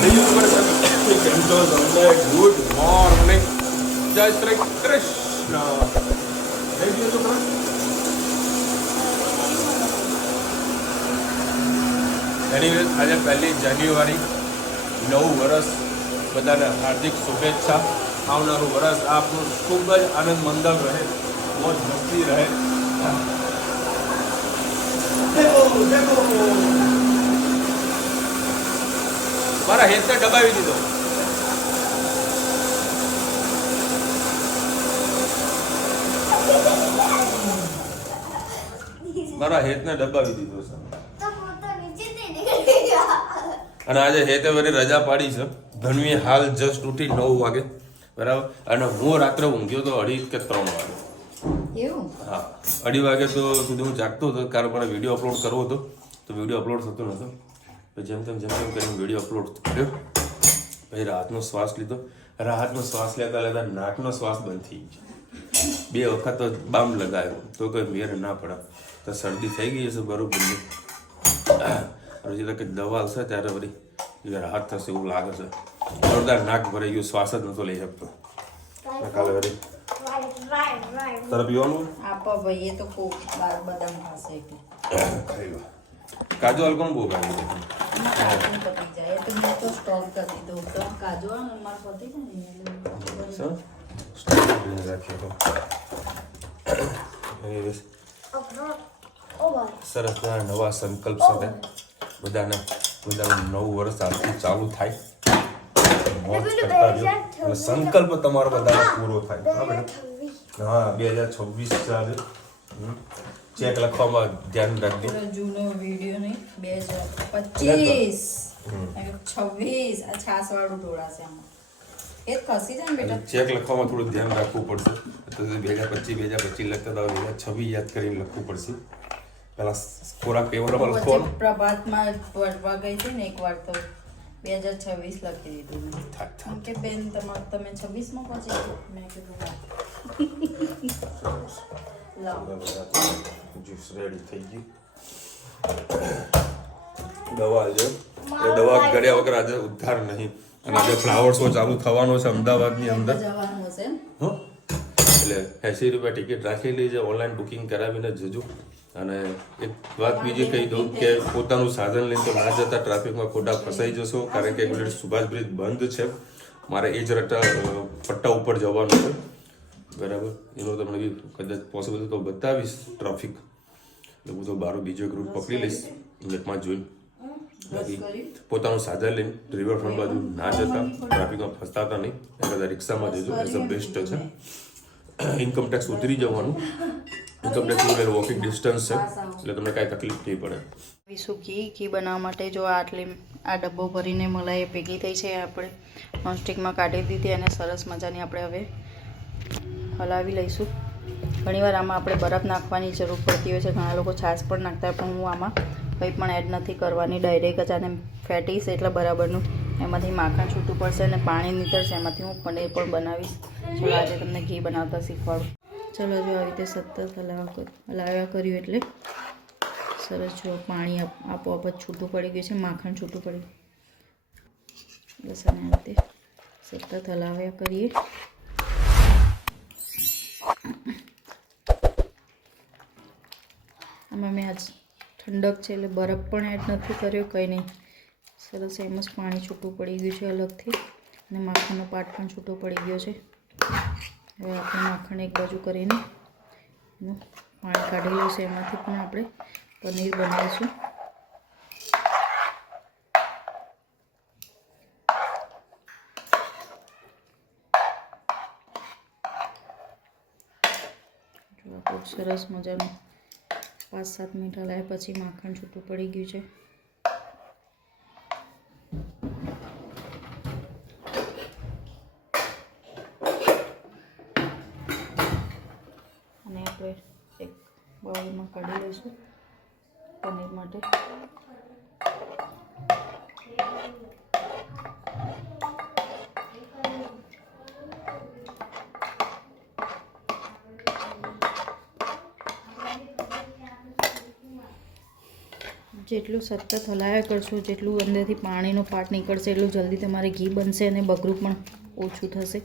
Good morning, જય Shri Krishna. Anyways, આજે 1 જાન્યુઆરી, નવું વર્ષ, બધાને હાર્દિક શુભેચ્છા. આવનારું વર્ષ આપનું ખૂબ જ આનંદ મંગલ રહે, મોજ મસ્તી રહે. મારા હેતને દબાવી દીધો. મારા હેતને દબાવી દીધો છે. અને આજે હેતે વળી રજા પાડી છે. ધનવી હાલ જસ્ટ ઉઠી 9 વાગે, બરાબર. અને હું રાત્રે ઊંઘ્યો તો 2:30 કે 3 વાગે. હા, 2:30 વાગે તો સુધી હું જાગતો હતો, કારણ મને વિડીયો અપલોડ કરવો હતો, તો વિડીયો અપલોડ થતો નહોતો. જેમ તેમ કરીને વિડીયો અપલોડ કર્યો. પછી રાહતનો શ્વાસ લીધો. રાહતનો શ્વાસ લેતા લેતા નાકનો શ્વાસ બંધ થઈ ગયો. 2 વખત તો બામ લગાવ્યો તો કોઈ મેર ના પડે. તો શરદી થઈ ગઈ હશે બરોબર. હજી તો કંઈક દવા હશે ત્યારે વળી રાહત થશે એવું લાગે છે. જોરદાર નાક ભરાઈ ગયું, શ્વાસ જ નતો લઈ શકતો. કાલે વળી તારે પીવાનું આપો ભાઈ, એ તો ખૂબ બદામ ખાશે એટલે કાજુ હલકો બહુ ભાઈ પતી જાય તો મેં તો સ્ટોક કરી દઉં તો કાજુ અમારે પતી જાય સરસ નવા સંકલ્પ સાથે બધાને નવું વર્ષ આજથી ચાલુ થાય. મોજ કરતા રહ્યો અને સંકલ્પ તમારો બધાનો પૂરો થાય. હા, 2026 ચાલે. ચેક લખવામાં ધ્યાન રાખજો. જૂનો વિડીયો નહીં, 2025 26 આ છાસ વાળું ઢોળાશે આમાં. એ ખસી જાય ને બેટા. ચેક લખવામાં થોડું ધ્યાન રાખવું પડશે. તો 2025 લખતા તો 2026 યાદ કરીને લખવું પડશે. પેલા ખોરાક પેપરમાં લખવાનું. પ્રભાતમાં પડવા ગઈ હતી ને એકવાર તો 2026 લખી દીધું મેં. કે બેન તમે 26 માં પહોંચી ગઈ. મેં કીધું જ્યુસ રેડી થઈ ગયું. દવા છે એ દવા કર્યા વગર આજે ઉદ્ધાર નહીં. અને આજે ફ્લાવર શો ચાલુ થવાનો છે અમદાવાદની અંદર. એટલે 80 રૂપિયા ટિકિટ રાખેલી છે. ઓનલાઈન બુકિંગ કરાવીને જજો. અને એક વાત બીજી કહી દઉં કે પોતાનું સાધન લઈને તો ના જતા, ટ્રાફિકમાં ખોટા ફસાઈ જશો. કારણ કે સુભાષ બ્રિજ બંધ છે. મારે એ જ પટ્ટા ઉપર જવાનું છે, બરાબર. એનો તમને બી કદાચ પોસિબલ તો બતાવીશ ટ્રાફિક. એટલે હું તો બીજો એક રૂટ પકડી લઈશ મેપમાં જોઈને. બાકી પોતાનું સાધન લઈને રિવરફ્રન્ટ બાજુ ના જતા, ટ્રાફિકમાં ફસાતા નહીં. એ બધા રિક્ષામાં જજો, એઝ અ બેસ્ટ છે. ઇન્કમ ટેક્સ ઉતરી જવાનું. ઇન્કમ ટેક્સ વોકિંગ ડિસ્ટન્સ છે, એટલે તમને કાંઈ તકલીફ નહીં પડે. ઘી બનાવવા માટે જો આ ડબ્બો ભરીને મલાઈ ભેગી થઈ છે. આપણે નોનસ્ટિકમાં કાઢી દીધી અને સરસ મજાની આપણે હવે હલાવી લઈશું. ઘણીવાર આમાં આપણે બરફ નાખવાની જરૂર પડતી હોય છે. ઘણા લોકો છાશ પણ નાખતા હોય, પણ હું આમાં કંઈ પણ એડ નથી કરવાની. ડાયરેક્ટ જ આને ફેટીશ એટલે બરાબરનું એમાંથી માખણ છૂટું પડશે અને પાણી નીતરશે. એમાંથી હું પનીર પણ બનાવીશ. ચલો આજે તમને ઘી બનાવતા શીખવાડું. ચલો જો આવી રીતે સતત હલાવ્યા કર્યું એટલે સરસ જો પાણી આપોઆપ જ છૂટું પડી ગયું છે, માખણ છૂટું પડી ગયું. બસ આને આ રીતે સતત હલાવ્યા કરીએ. આમાં મેં આજ ઠંડક છે એટલે બરફ પણ એડ નથી કર્યો, કંઈ નહીં. સરસ એમ જ પાણી છૂટું પડી ગયું છે અલગથી, અને માખણનો પાટ પણ છૂટો પડી ગયો છે. હવે આપણે માખણ એક બાજુ કરીને એનું પાણી કાઢેલું છે, એમાંથી પણ આપણે પનીર બનાવીશું. જો આપણું સરસ મજાનું 5-7 મિનિટ હલાવ્યા પછી માખણ છૂટું પડી ગયું છે. અને આપણે એક બાઉલમાં કાઢી લઈશું પનીર માટે. જેટલું સતત હલાયા કરશો, જેટલું અંદરથી પાણીનો પાર્ટ નીકળશે, એટલું જલ્દી તમારે ઘી બનશે અને બગરું પણ ઓછું થશે.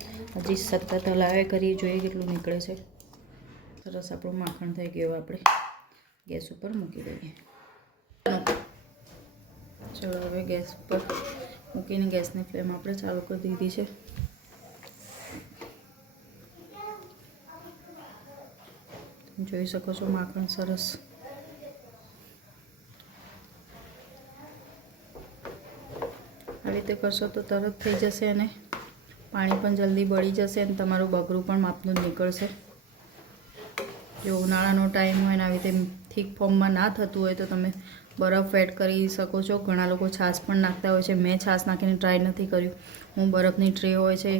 હજી સતત હલાયા કરીએ, જોઈએ કેટલું નીકળે છે. સરસ આપણું માખણ થઈ ગયું. આપણે ગેસ ઉપર મૂકી દઈએ. ચલો હવે ગેસ ઉપર મૂકીને ગેસની ફ્લેમ આપણે ચાલુ કરી દીધી છે. જોઈ શકો છો માખણ સરસ આવી રીતે કરશો તો તરત થઈ જશે અને પાણી પણ જલ્દી બળી જશે અને તમારું બગરું પણ માપનું જ નીકળશે. જો ઉનાળાનો ટાઈમ હોય ને આવી રીતે થીક ફોર્મમાં ના થતું હોય તો તમે બરફ એડ કરી શકો છો. ઘણા લોકો છાશ પણ નાખતા હોય છે. મેં છાશ નાખીને ટ્રાય નથી કર્યું. હું બરફની ટ્રે હોય છે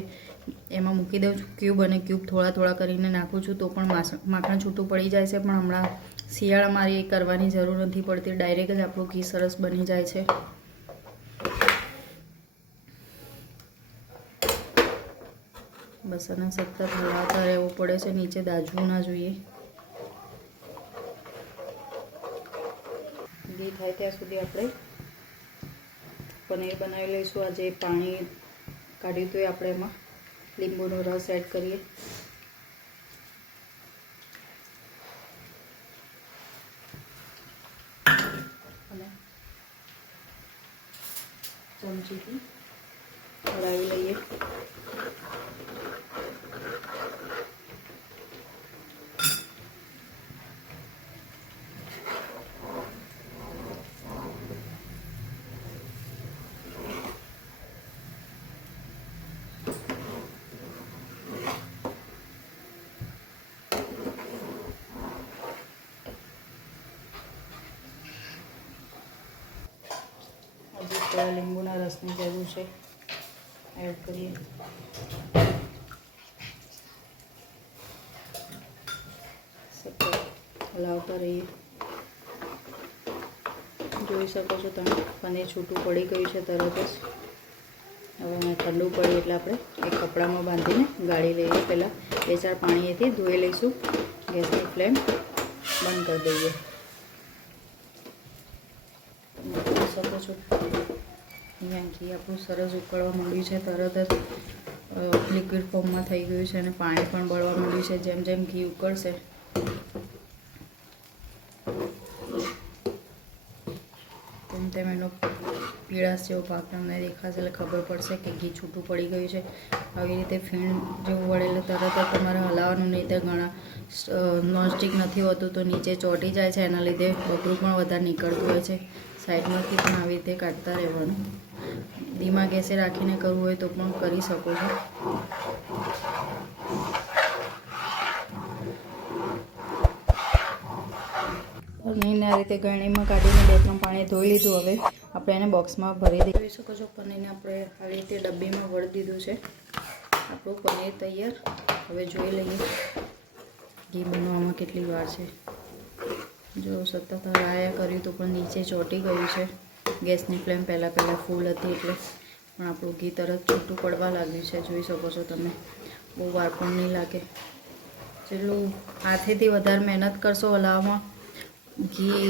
એમાં મૂકી દઉં છું ક્યુબ, અને ક્યુબ થોડા થોડા કરીને નાખું છું તો પણ માખણ છૂટું પડી જાય છે. પણ હમણાં શિયાળામાં એ કરવાની જરૂર નથી પડતી, ડાયરેક્ટ જ આપણું ઘી સરસ બની જાય છે. બસ આને સતત હલાવતા રહેવું પડે છે, નીચે દાઝવું ના જોઈએ. ઘી થાય ત્યાં સુધી આપણે પનીર બનાવી લઈશું. આ જે પાણી કાઢ્યું હતું એ આપણે એમાં લીંબુનો રસ એડ કરીએ. અને ચમચીથી હલાવી લઈએ. હજી થોડા લીંબુના રસની જરૂર છે, એડ કરીએ. સતત હલાવતા રહીએ. જોઈ શકો છો તમે પનીર છૂટું પડી ગયું છે તરત જ. હવે મેં ઠંડુ પડી એટલે આપણે એક કપડામાં બાંધીને ગાળી લઈએ. પહેલાં 2-4 પાણીએથી ધોઈ લઈશું. ગેસની ફ્લેમ બંધ કરી દઈએ. જોઈ શકો છો અહીંયા ઘી આપણું સરસ ઉકળવા માંડ્યું છે. તરત જ લિક્વિડ ફોર્મમાં થઈ ગયું છે અને પાણી પણ બળવા માંડ્યું છે. જેમ જેમ ઘી ઉકળશે તેમ એનો પીળાશ જેવો ભાગ તમને દેખાશે એટલે ખબર પડશે કે ઘી છૂટું પડી ગયું છે. આવી રીતે ફીણ જેવું વળે એટલે તરત જ તમારે હલાવવાનું નહીં. તો ઘણા નોનસ્ટિક નથી હોતું તો નીચે ચોંટી જાય છે, એના લીધે બગરું પણ વધારે નીકળતું હોય છે. સાઈડમાંથી પણ આવી રીતે કાઢતા રહેવાનું. ધીમા ગેસે રાખીને કરવું હોય તો પણ કરી શકો છો. પનીરને આ રીતે ગળણીમાં કાઢીને 2-3 પાણી ધોઈ લીધું. હવે આપણે એને બોક્સમાં ભરી દઈએ. જોઈ શકો છો પનીરને આપણે આવી રીતે ડબ્બીમાં ભરી દીધું છે. આપણું પનીર તૈયાર. હવે જોઈ લઈએ ઘી બનવામાં કેટલી વાર છે. જો સતત હલાયા કર્યું તો પણ નીચે ચોંટી ગયું છે. ગેસની ફ્લેમ પહેલાં ફૂલ હતી એટલે પણ આપણું ઘી તરત છૂટું પડવા લાગ્યું છે. જોઈ શકો છો તમે, બહુ વાર પણ નહીં લાગે. જેટલું હાથેથી વધારે મહેનત કરશો હલાવવામાં, ઘી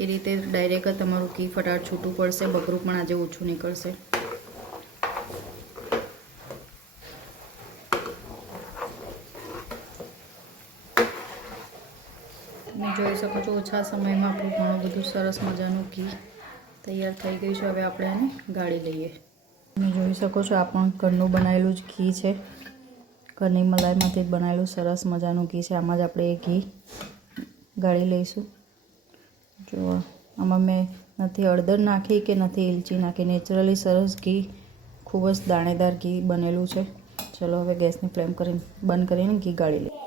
એ રીતે ડાયરેક્ટ જ તમારું ઘી ફટાફટ છૂટું પડશે. બગરું પણ આજે ઓછું નીકળશે. તમે જોઈ શકો છો ઓછા સમયમાં આપણું ઘણું બધું સરસ મજાનું ઘી તૈયાર થઈ ગયું છે. હવે આપણે આને ગાળી લઈએ. તમે જોઈ શકો છો આ પણ ઘરનું બનાવેલું જ ઘી છે. ઘરની મલાઈમાંથી બનાવેલું સરસ મજાનું ઘી છે. આમાં જ આપણે એ ઘી ગાળી લઈશું. જો આમાં મેં નથી હળદર નાખી કે નથી એલચી નાખી. નેચરલી સરસ ઘી, ખૂબ જ દાણેદાર ઘી બનેલું છે. ચલો હવે ગેસની ફ્લેમ બંધ કરીને ઘી ગાળી લઈએ.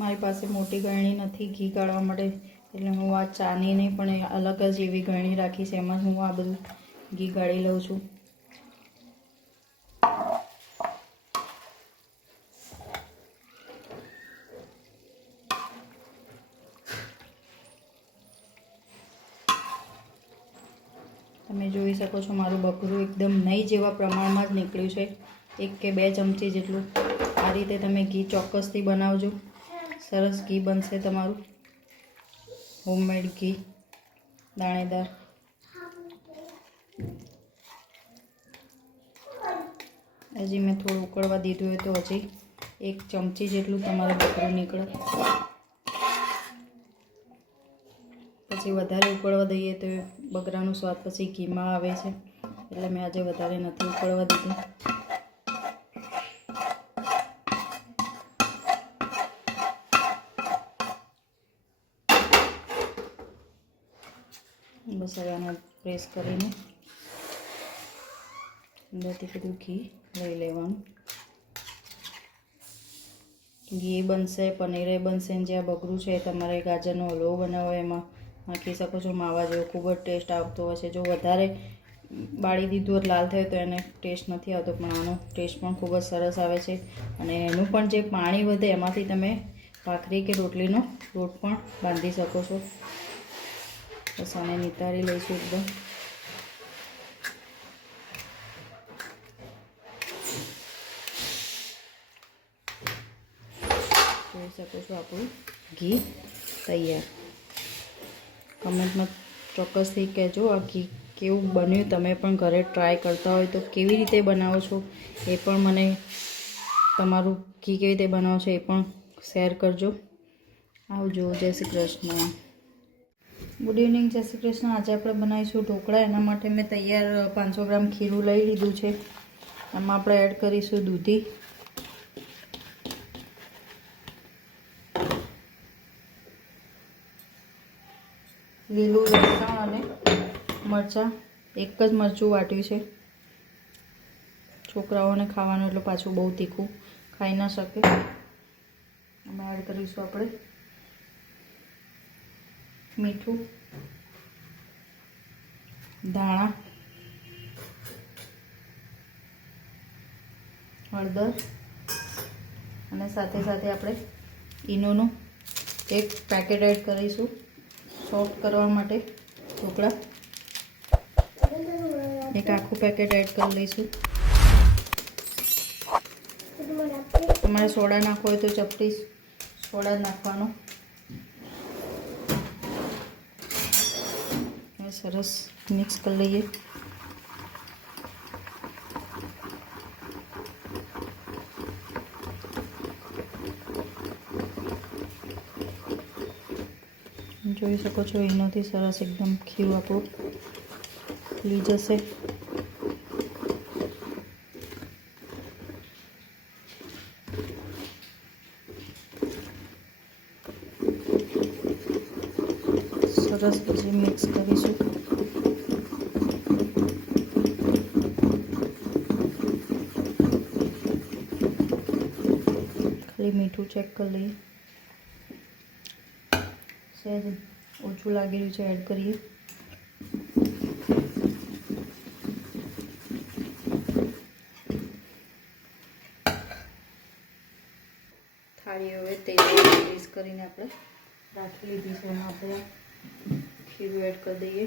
મારી પાસે મોટી ગળણી નથી ઘી ગાળવા માટે, એટલે હું આ ચાની નહીં પણ અલગ જ એવી ગળણી રાખી છે. એમાં હું આ બધું ઘી ગાળી લઉં છું. તમે જોઈ શકો છો મારું બકરું એકદમ નહીં જેવા પ્રમાણમાં જ નીકળ્યું છે. 1 કે 2 ચમચી જેટલું આ રીતે તમે ઘી ચોક્કસથી બનાવજો. સરસ ઘી બનશે તમારું, હોમમેડ ઘી દાણેદાર. હજી મેં થોડું ઉકળવા દીધું હોય તો હજી 1 ચમચી જેટલું તમારું બકરું નીકળે. પછી વધારે ઉકળવા દઈએ તો બકરાનો સ્વાદ પછી ઘીમાં આવે છે, એટલે મેં આજે વધારે નથી ઉકળવા દીધું. બસ હવે આને પ્રેસ કરીને અંદરથી બધું ઘી લઈ લેવાનું. ઘી બનશે, પનીરે બનશે, જે આ બકરું છે તમારે ગાજરનો હલવો બનાવો એમાં નાખી શકો છો. માવા જેવો ખૂબ જ ટેસ્ટ આવતો હોય છે. જો વધારે બાળી દીધું હોય લાલ થાય તો એને ટેસ્ટ નથી આવતો, પણ આનો ટેસ્ટ પણ ખૂબ જ સરસ આવે છે. અને એનું પણ જે પાણી વધે એમાંથી તમે ભાખરી કે રોટલીનો લોટ પણ બાંધી શકો છો. બસ આને નિતારી લઈશું એકદમ. જોઈ શકો છો આપણું ઘી તૈયાર. કમેન્ટમાં ચોક્કસથી કહેજો આ ઘી કેવું બન્યું. તમે પણ ઘરે ટ્રાય કરતા હોય તો કેવી રીતે બનાવો છો એ પણ મને, તમારું ઘી કેવી રીતે બનાવો છો એ પણ શેર કરજો. આવજો. જય શ્રી કૃષ્ણ. Good evening. જય શ્રી કૃષ્ણ. આજે આપણે બનાવીશું ઢોકળા. એના માટે મેં તૈયાર 500 ગ્રામ ખીરું લઈ લીધું છે. એમાં આપણે એડ કરીશું દૂધી, લીલું લસણ અને મરચાં. એક જ મરચું વાટ્યું છે. છોકરાઓને ખાવાનું એટલે પાછું બહુ તીખું ખાઈ ના શકે. એમાં એડ કરીશું આપણે મીઠું, ધાણા, હળદર અને સાથે સાથે આપણે ઈનોનું 1 પેકેટ એડ કરીશું સોફ્ટ કરવા માટે ઢોકળા. 1 આખું પેકેટ એડ કરી લઈશું. તમારે સોડા નાખવો હોય તો ચપટી સોડા નાખવાનો. સરસ મિક્સ કરી લઈએ. જોઈ શકો છો એનાથી સરસ એકદમ ખીરું આપણું ખુલી જશે. સરસ પછી મિક્સ કરીશું. ખાલી મીઠું ચેક કરી લઈએ. સહેજ ઓછું લાગી રહ્યું છે, એડ કરીએ. થાળી હવે તેલ ગ્રીસ કરીને આપણે રાખી લીધી છે. એમાં આપણે ખીરું એડ કરી દઈએ.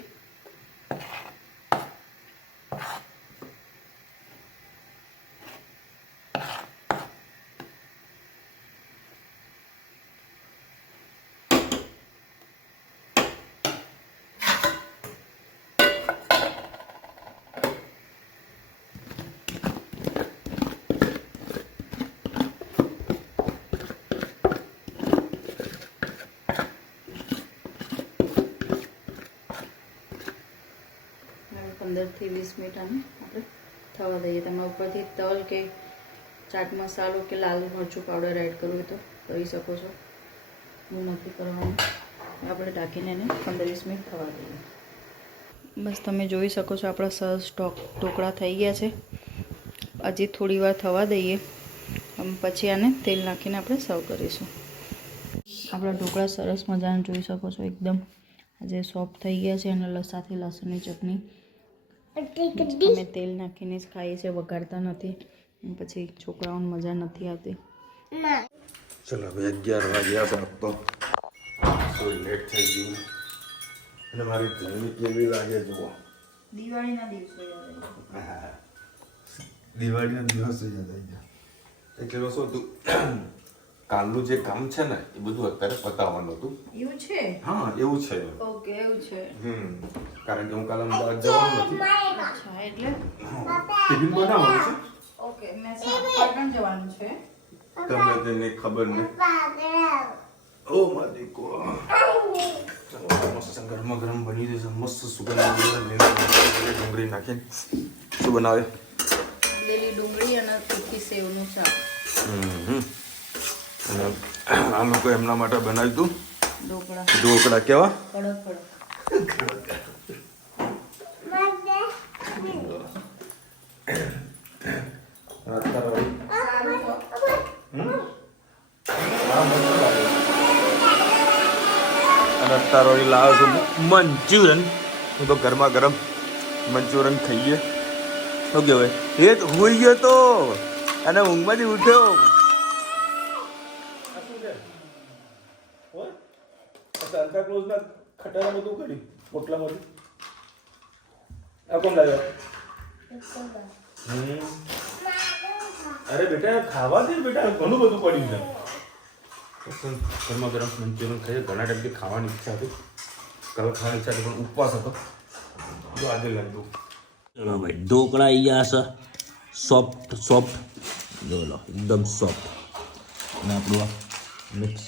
થી 20 મિનિટ આને આપણે થવા દઈએ. તમે ઉપરથી તલ કે ચાટ મસાલો કે લાલ મરચું પાવડર એડ કરવું હોય તો કરી શકો છો. હું નથી કરવાનું. આપણે ઢાંકીને એને 15-20 મિનિટ થવા દઈએ. બસ તમે જોઈ શકો છો આપણા સરસ ઢોકળા થઈ ગયા છે. હજી થોડી વાર થવા દઈએ, પછી આને તેલ નાખીને આપણે સર્વ કરીશું. આપણા ઢોકળા સરસ મજાના જોઈ શકો છો એકદમ આજે સોફ્ટ થઈ ગયા છે. અને સાથે લસણની ચટણી અમે તેલ નાખીને જ ખાઈએ છીએ, વઘારતા નથી. પછી છોકરાઓને મજા નથી આવતી. ચલો હવે 11 વાગ્યા છે તો થોડી લેટ થઈ ગયું. અને મારી ધણી કેવી લાગે જુઓ. દિવાળીના દિવસો દિવાળીનો દિવસ યાદ આવી ગયા. એટલે શું હતું, કાલનું જે કામ છે ને એ બધું અત્યારે પતાવવાનું હતું. એવું છે? હા એવું છે. ઓકે એવું છે. કારણ કે હું કાલે અમદાવાદ જવાનું નથી. અચ્છા એટલે ટિફિન બનાવવાનું છે. ઓકે મેં પાટણ જવાનું છે. તમને તેને ખબર નહીં. ઓ મારી કો મસ્ત ગરમા ગરમ બની જશે. મસ્ત સુગંધ ડુંગળી નાખીને શું બનાવે? લીલી ડુંગળી અને તીખી સેવનું શાક. અને આ લોકો એમના માટે બનાવ્યું હતું ઢોકળા. ઢોકળા કેવા કડક કડક. અને અત્યારે લાવ્યો છું મંચુરિયન. હું તો ગરમા ગરમ મંચુરિયન ખાઈએ. શું કહેવાય, એ જ હોઈ ગયો તો અને ઊંઘમાંથી ઉઠ્યો. સાન્ટા ક્લોઝના ખટારા બધું કર્યું પોટલામાંથી. આ કોણ લાવ્યો? અરે બેટા ખાવા દે બેટા, ઘણું બધું પડ્યું છે. ગરમા ગરમ મંચુરિયન ખાઈએ. ઘણા ટાઈમથી ખાવાની ઈચ્છા હતી, કાલે ખાવાની ઈચ્છા હતી પણ ઉપવાસ હતો. જો આજે લાગ્યું. ચલો ભાઈ ઢોકળા આવી ગયા છે. સોફ્ટ સોફ્ટ જો લો એકદમ સોફ્ટ. અને આપણું આ મિક્સ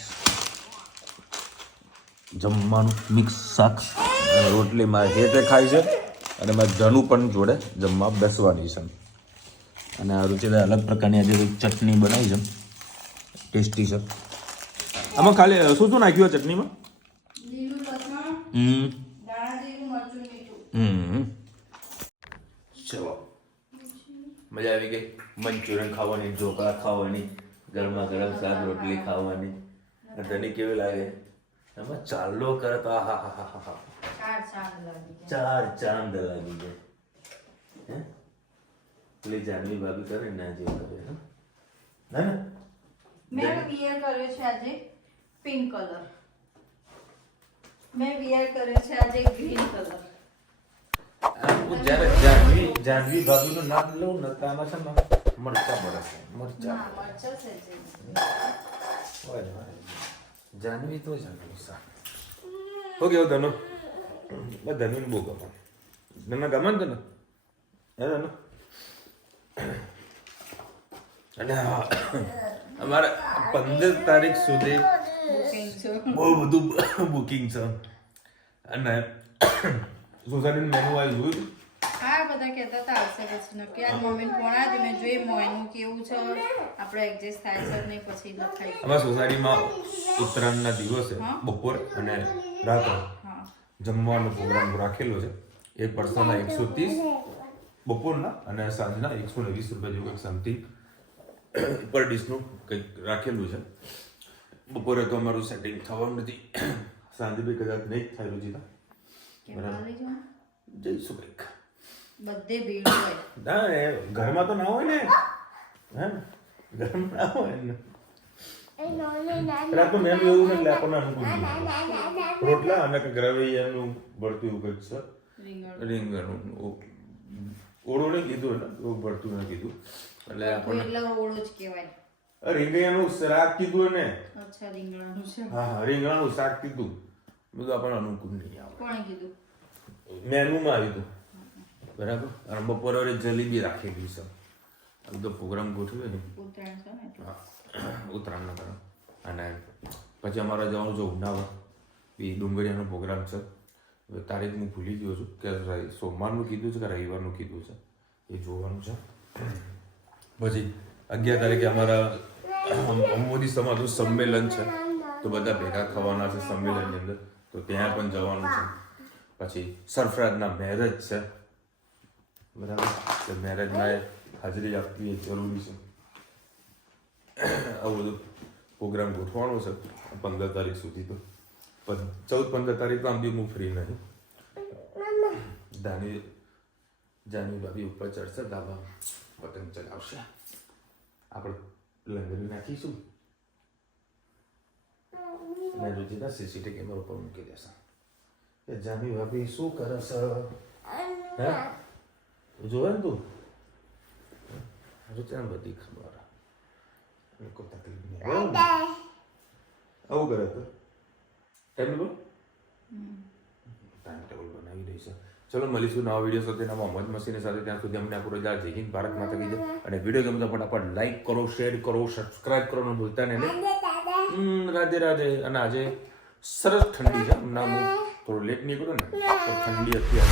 જમવાનું મિક્સ શાક રોટલી મારે હેતે ખાય છે અને મારે જનું પણ જોડે જમવા બેસવાની છે. અને આ રુચિદાર અલગ પ્રકારની આજે ચટણી બનાવી છે, ટેસ્ટી છે. આમાં ખાલી શું શું નાખ્યું ચટણીમાં? લીલું લસણ, દાણા જીરું, મરચું, મીઠું. ચલો મજા આવી ગઈ. મંચુરિયન ખાવાની, ઢોકળા ખાવાની, ગરમા ગરમ શાક રોટલી ખાવાની. તને કેવી લાગે? એમાં ચાલો કરે તો હા હા હા હા હા ચાર ચાંદ લાગી જાય. હે પેલી જાનવી ભાભી કરે ના જેવું કરે. ના ના મેં વિયર કર્યો છે આજે પિંક કલર. મેં વિયર કર્યો છે આજે ગ્રીન કલર. જ્યારે જાનવી ભાભીનું નામ લઉં ને તો આમાં છે ને મરચા બરસ મરચા. જાનવી તો જાનવી સા. શું કેવું તને? ધનવીને બહુ ગમે. તને ગમે ને તને? હે તને? અને અમારે 15 તારીખ સુધી બહુ બધું બુકિંગ છે. અને સોસાયટીનું મેનુ આવી જોયું. હા બધા કહેતા હતા આવશે પછી નક્કી. આજ મમ્મીને ફોન આવ્યો મેં જોઈ મોયનું કેવું છે, આપણે એડજસ્ટ થાય છે નહીં પછી લખાય. અમારા સોસાયટીમાં ઉત્તરાયણના દિવસે બપોર અને રાત્રે જમવાનો પ્રોગ્રામ રાખેલો છે. એક પર્સનના 130 બપોરના અને સાંજના 120 રૂપિયા જેવું કંઈક સમથિંગ પર ડિશનું કંઈક રાખેલું છે. બપોરે તો અમારું સેટિંગ થવાનું નથી, સાંજે બી કદાચ નહીં થાય રુચિતા. જઈશું કંઈક. બધે ભીડ હોય. ના એ ઘરમાં તો ના હોય ને. હે ઘરમાં ના હોય ને. રાત મેનુ એવું છે એટલે આપણને અનુકૂળ રોટલા અને ગ્રેવીનું ભરતું એવું કંઈક છે. રીંગણ ઓળો નહીં કીધું એટલે ભરતું નહીં કીધું એટલે એટલે ઓળો જ કહેવાય. રીંગણાનું શાક કીધું ને. અચ્છા રીંગણાનું છે. હા રીંગણાનું શાક કીધું. બધું આપણને અનુકૂળ નહીં આવે. કોણે કીધું? મેનુમાં આવ્યું હતું. બરાબર. અને બપોરે જલેબી રાખેલી છે. આ બધો પ્રોગ્રામ ગોઠવ્યો ને ઉત્તરાયણ છે ને એટલે. ઉત્તરાયણનો કરો. અને પછી અમારે જવાનું છે ઉનાવા. એ ડુંગળીયાનો પ્રોગ્રામ છે. હવે તારીખ હું ભૂલી ગયો છું કે સોમવારનું કીધું છે કે રવિવારનું કીધું છે, એ જોવાનું છે. પછી 11 તારીખે અમારા અંબોધી સમાજનું સંમેલન છે, તો બધા ભેગા થવાના છે સંમેલનની અંદર, તો ત્યાં પણ જવાનું છે. પછી સરફરાજના મેરેજ છે, બરાબર. તો મેરેજમાં હાજરી આપવી એ જરૂરી છે. આવું બધું પ્રોગ્રામ ગોઠવાનો છે 15 તારીખ સુધી. તો 14-15 તારીખ તો આમ બી હું ફ્રી નહીં. જાનવી ભાભી ઉપર ચડશે, ધાબા પતંગ ચગાવશે, આપણે લંગરી નાખીશું ને રુચિતા સીસીટીવી કેમેરા ઉપર મૂકી દેશે કે જાનવી ભાભી શું કરે છે. હે જોવે ને તું? હજુ ત્યાં બધી ખબર કોઈ તકલીફ નહીં આવું કરે તો ટાઈમ ટેબલ બનાવી દઈશ. ચલો મળીશું નવા વિડીયો સાથે નવા મોજ મસ્તીની સાથે. ત્યાં સુધી અમને આપણો જય હિન્દ, ભારત માતા કી જય. અને વિડીયો ગમતા ફટાફટ લાઈક કરો, શેર કરો, સબસ્ક્રાઇબ કરવાનું ભૂલતા નહીં. રાધે રાધે. અને આજે સરસ ઠંડી છે. હમણાં હું થોડું લેટ નીકળ્યો ને તો ઠંડી હતી.